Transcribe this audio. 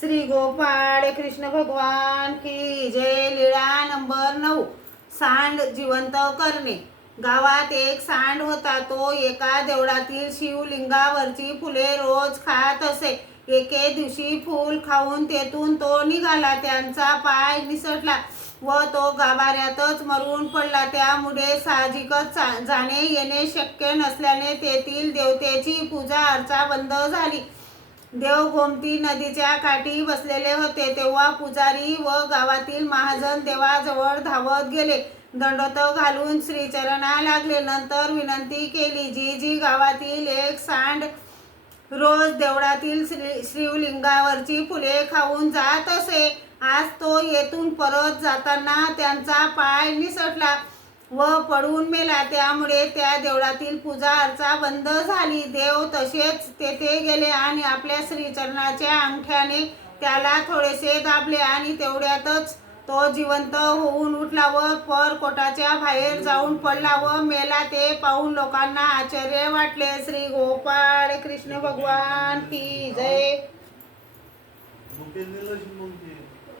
श्री गोपाळ कृष्ण भगवान की जय लीळा नंबर नऊ. सांड जिवंत करणे. गावात एक सांड होता तो एका देवळातील शिवलिंगावरची फुले रोज खात असे. एके दिवशी फूल खाऊन तेथून तो निघाला त्यांचा पाय निसटला व तो गाभाऱ्यातच मरून पडला. त्यामुळे साहजिकच जाणे येणे शक्य नसल्याने तेथील देवतेची पूजा अर्चा बंद झाली. देव गोमती नदीच्या काठी बसलेले होते. तेव्हा पुजारी व गावातील महाजन देवाजवळ धावत गेले. दंडोत घालून श्रीचरणा लागले. नंतर विनंती केली जी जी गावातील एक सांड रोज देवळातील श्री शिवलिंगावरची फुले खाऊन जात असे. आज तो येथून परत जाताना त्यांचा पाय निसटला. व पडून मेला. त्यामुळे त्या देवळातील पूजा अर्चा बंद झाली. देव तसेच तेथे गेले आणि आपल्या श्रीचरणाच्या अंगठ्याने त्याला थोडेसे दाबले आणि तेवढ्यातच तो जिवंत होऊन उठला व परकोटाच्या बाहेर जाऊन पडला व मेला. ते पाहून लोकांना आश्चर्य वाटले. श्री गोपाळ कृष्ण भगवान की जय.